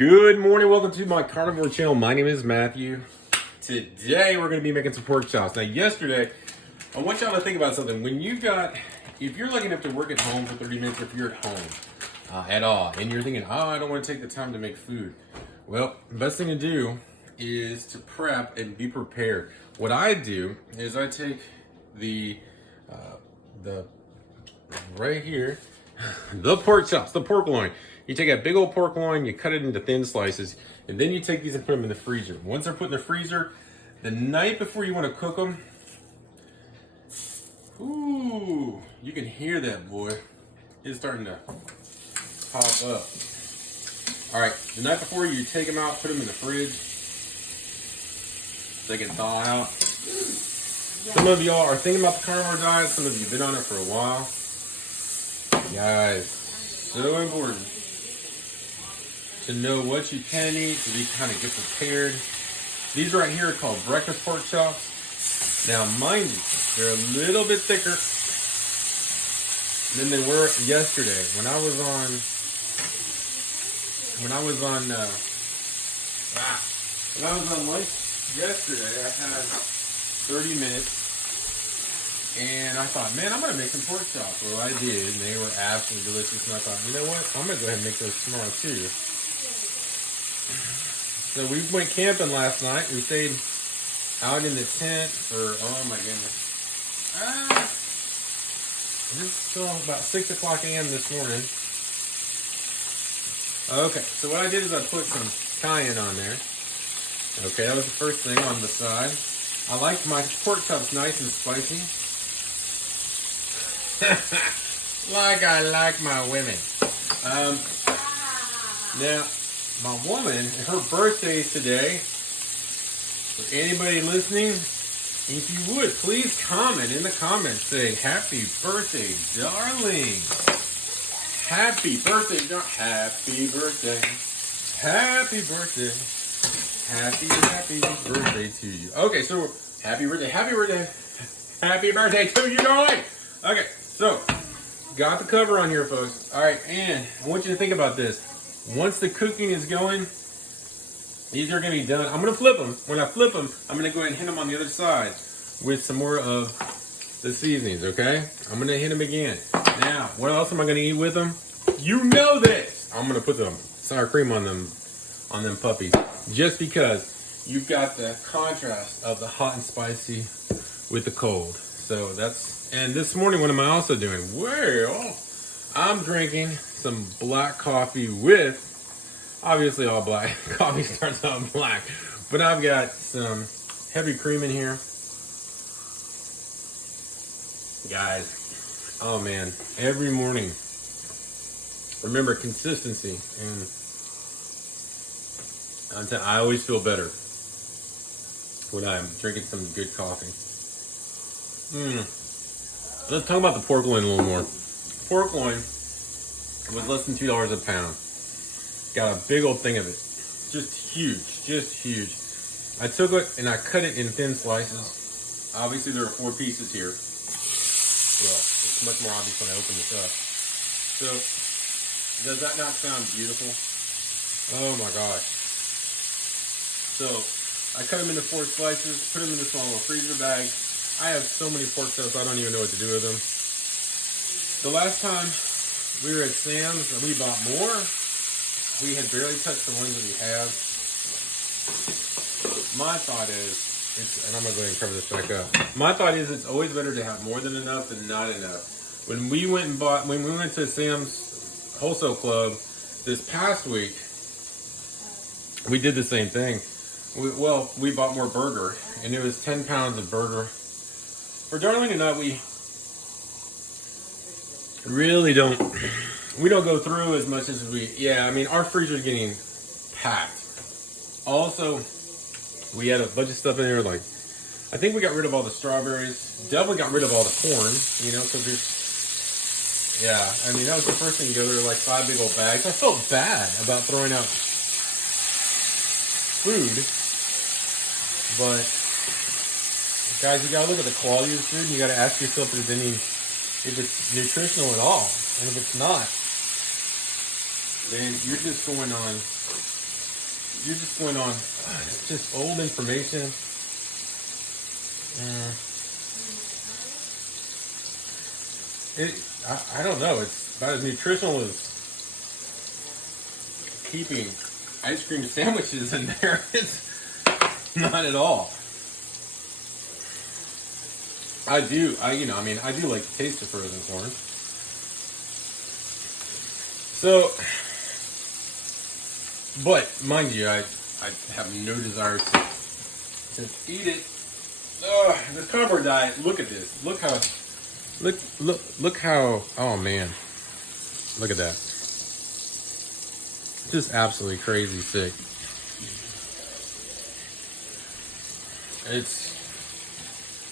Good morning, welcome to my Carnivore channel. My name is Matthew. Today we're going to be making some pork chops. Now yesterday, I want y'all to think about something. If you're lucky enough to work at home for 30 minutes, if you're at home at all, and you're thinking, I don't want to take the time to make food. Well, the best thing to do is to prep and be prepared. What I do is I take the right here, the pork chops, the pork loin. You take a big old pork loin, you cut it into thin slices, and then you take these and put them in the freezer. Once they're put in the freezer, the night before you want to cook them, ooh, you can hear that, boy. It's starting to pop up. All right, the night before you take them out, put them in the fridge so they can thaw out. Some of y'all are thinking about the carnivore diet. Some of you have been on it for a while. Guys, so important to know what you can eat, to be kind of get prepared. These right here are called breakfast pork chops. Now, mind you, they're a little bit thicker than they were yesterday. When I was on lunch yesterday, I had 30 minutes. And I thought, man, I'm going to make some pork chops. Well, I did, and they were absolutely delicious. And I thought, you know what? I'm going to go ahead and make those tomorrow, too. So we went camping last night. We stayed out in the tent for, oh, my goodness. It's still about 6 o'clock a.m. this morning. Okay, so what I did is I put some cayenne on there. Okay, that was the first thing on the side. I like my pork chops nice and spicy. Like I like my women. Now, my woman, her birthday is today. For anybody listening, if you would, please comment in the comments. Say, happy birthday, darling. Happy birthday, happy birthday. Happy birthday. Happy birthday to you. Okay, so happy birthday to you, darling. Okay, so got the cover on here, folks. All right, and I want you to think about this. Once the cooking is going, these are going to be done. I'm going to flip them. When I flip them, I'm going to go ahead and hit them on the other side with some more of the seasonings, okay? I'm going to hit them again. Now, what else am I going to eat with them? You know this. I'm going to put some sour cream on them puppies, just because you've got the contrast of the hot and spicy with the cold. So and this morning, what am I also doing? Well, I'm drinking some black coffee with, obviously all black. Coffee starts out black. But I've got some heavy cream in here. Guys, oh man, every morning, remember consistency. And I always feel better when I'm drinking some good coffee. Let's talk about the pork loin a little more. Pork loin was less than $2 a pound. Got a big old thing of it. Just huge. I took it and I cut it in thin slices. Obviously there are 4 pieces here. Well, it's much more obvious when I open this up. So, does that not sound beautiful? Oh my gosh. So, I cut them into 4 slices, put them in this small little freezer bag. I have so many pork chops, I don't even know what to do with them. The last time we were at Sam's and we bought more, we had barely touched the ones that we have. My thought is, and I'm going to go ahead and cover this back up. My thought is it's always better to have more than enough than not enough. When we went to Sam's Wholesale Club this past week, we did the same thing. We bought more burger, and it was 10 pounds of burger. For Darling and I, we really don't go through as much as our freezer's getting packed. Also, we had a bunch of stuff in there, like, I think we got rid of all the strawberries, definitely got rid of all the corn, because that was the first thing to go. There were like 5 big old bags. I felt bad about throwing out food, but guys, you gotta look at the quality of the food, and you gotta ask yourself if it's nutritional at all. And if it's not, then you're just going on you're just going on, it's just old information. I don't know. It's about as nutritional as keeping ice cream sandwiches in there. It's not at all. I do like the taste of frozen corn. So, but mind you, I have no desire to eat it. The carnivore diet. Look at this. Look how. Oh man, look at that. Just absolutely crazy sick.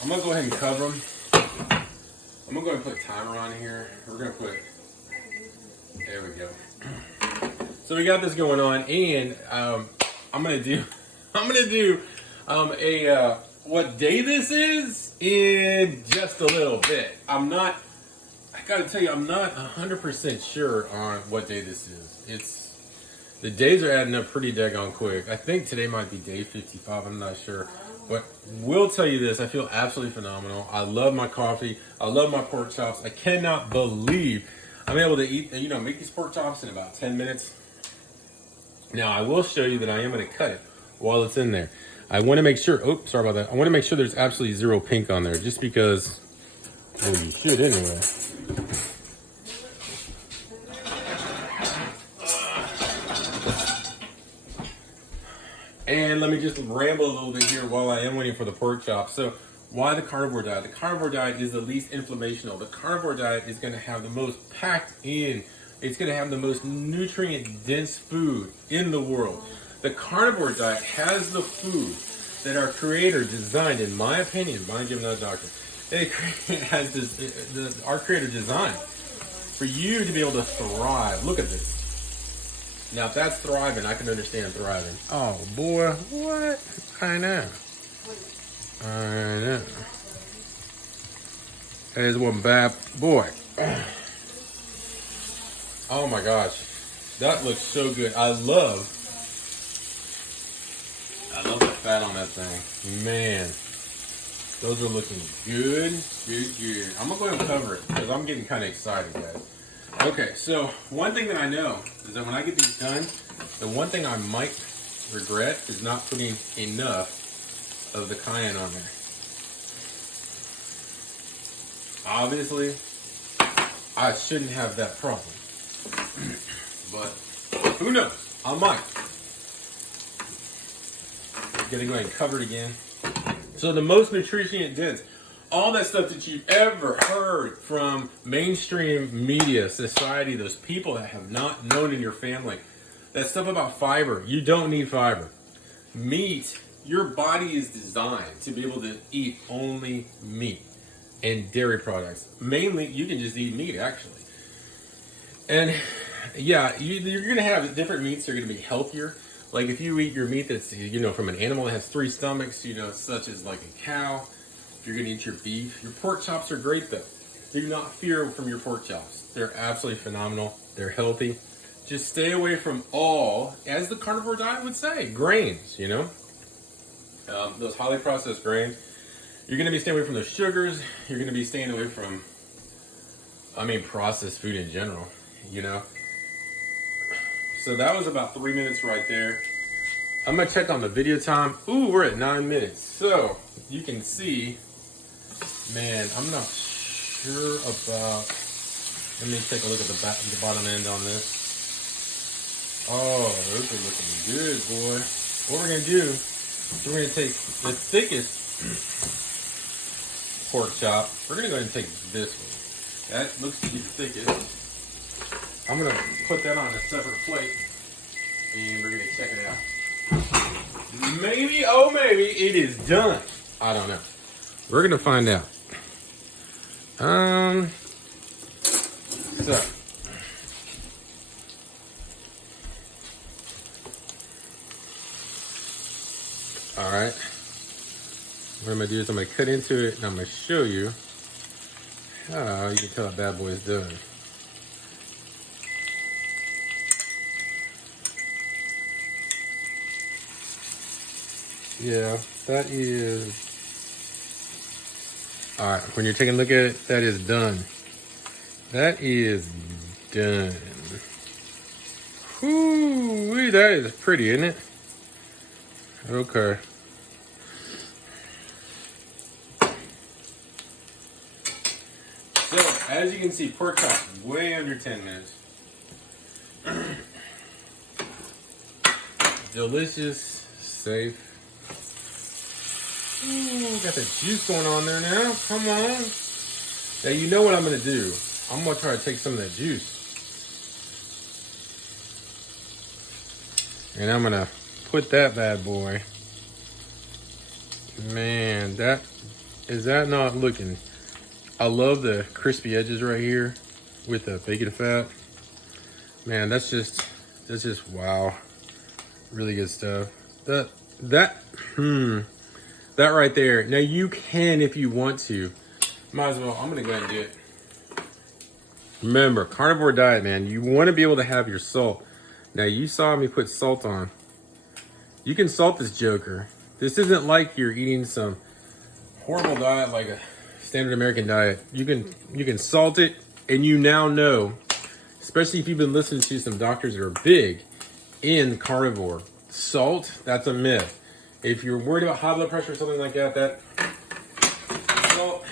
I'm gonna go ahead and cover them. I'm gonna go ahead and put a timer on here. We're gonna put. There we go. So we got this going on, and I'm gonna do a what day this is in just a little bit. I gotta tell you, I'm not 100% sure on what day this is. The days are adding up pretty daggone quick. I think today might be day 55. I'm not sure. But will tell you this, I feel absolutely phenomenal. I love my coffee. I love my pork chops. I cannot believe I'm able to eat, make these pork chops in about 10 minutes. Now, I will show you that I am going to cut it while it's in there. I want to make sure, sorry about that. I want to make sure there's absolutely zero pink on there, just because, well, you should anyway. And let me just ramble a little bit here while I am waiting for the pork chop. So, why the carnivore diet? The carnivore diet is the least inflammational. The carnivore diet is going to have the most packed in. It's going to have the most nutrient-dense food in the world. The carnivore diet has the food that our creator designed, in my opinion, mind you, I'm not a doctor, our creator designed for you to be able to thrive. Look at this. Now, if that's thriving, I can understand thriving. Oh, boy. What? I know. There's one bad boy. Oh, my gosh. That looks so good. I love the fat on that thing. Man. Those are looking good. Good. I'm going to go ahead and cover it because I'm getting kind of excited, guys. Okay, so one thing that I know is that when I get these done, the one thing I might regret is not putting enough of the cayenne on there. Obviously, I shouldn't have that problem. But who knows? I might. Gonna go ahead and cover it again. So the most nutrient dense. All that stuff that you've ever heard from mainstream media, society, those people that have not known in your family, that stuff about fiber, you don't need fiber. Meat, your body is designed to be able to eat only meat and dairy products. Mainly, you can just eat meat, actually. And yeah, you're going to have different meats that are going to be healthier. Like if you eat your meat that's, from an animal that has 3 stomachs, such as like a cow. You're going to eat your beef. Your pork chops are great, though. Do not fear from your pork chops. They're absolutely phenomenal. They're healthy. Just stay away from all, as the carnivore diet would say, grains, those highly processed grains. You're going to be staying away from the sugars. You're going to be staying away from, processed food in general, So that was about 3 minutes right there. I'm going to check on the video time. Ooh, we're at 9 minutes. So you can see, man, I'm not sure about, let me take a look at the bottom end on this. Oh, those are looking good, boy. What we're going to do is we're going to take the thickest pork chop. We're going to go ahead and take this one. That looks to be the thickest. I'm going to put that on a separate plate, and we're going to check it out. Maybe, oh maybe, it is done. I don't know. We're going to find out. So. All right. What I'm going to do is I'm going to cut into it, and I'm going to show you how you can tell a bad boy is done. Yeah, that is. All right, when you're taking a look at it, that is done. That is done. Whoo, that is pretty, isn't it? Okay. So, as you can see, pork chop way under 10 minutes. Delicious, safe. Ooh, got the juice going on there now. Come on. Now you know what I'm gonna do. I'm gonna try to take some of that juice. And I'm gonna put that bad boy. Man, is that not looking? I love the crispy edges right here with the bacon fat. Man, that's just wow. Really good stuff. That right there. Now you can, if you want to. Might as well, I'm gonna go ahead and do it. Remember, carnivore diet, man. You wanna be able to have your salt. Now you saw me put salt on. You can salt this joker. This isn't like you're eating some horrible diet like a standard American diet. You can salt it, and you now know, especially if you've been listening to some doctors that are big in carnivore, salt, that's a myth. If you're worried about high blood pressure or something like that, that salt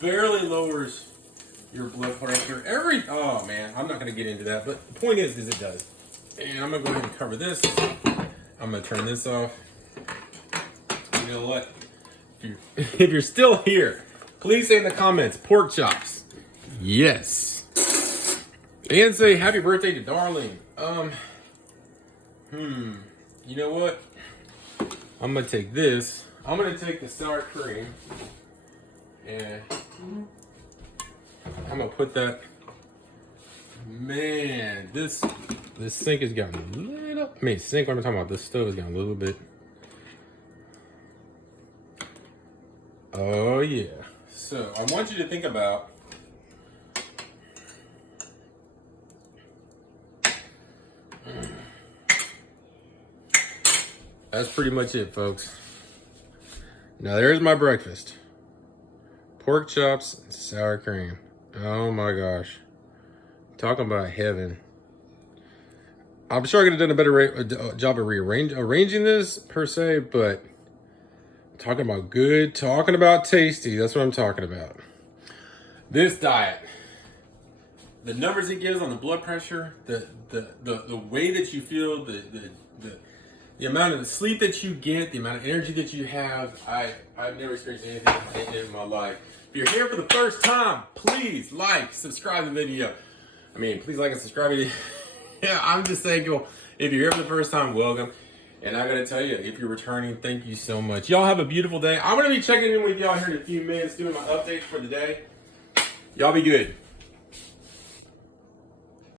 barely lowers your blood pressure. Oh man, I'm not gonna get into that, but the point is it does. And I'm gonna go ahead and cover this. I'm gonna turn this off. You know what? If you're still here, please say in the comments, pork chops. Yes. And say happy birthday to Darling. You know what? I'm gonna take this. I'm gonna take the sour cream and I'm gonna put that. Man, this sink has gotten a little. I mean, sink. What I'm talking about. This stove has gotten a little bit. Oh yeah. So I want you to think about. That's pretty much it, folks. Now there's my breakfast. Pork chops and sour cream. Oh my gosh. Talking about heaven. I'm sure I could have done a better job of arranging this per se, but talking about good, talking about tasty. That's what I'm talking about. This diet, the numbers it gives on the blood pressure, the way that you feel, the amount of sleep that you get, the amount of energy that you have, I've never experienced anything in my life. If you're here for the first time, please like, subscribe to the video. I mean, please like and subscribe to the Yeah, I'm just saying, if you're here for the first time, welcome. And I gotta tell you, if you're returning, thank you so much. Y'all have a beautiful day. I'm gonna be checking in with y'all here in a few minutes, doing my updates for the day. Y'all be good.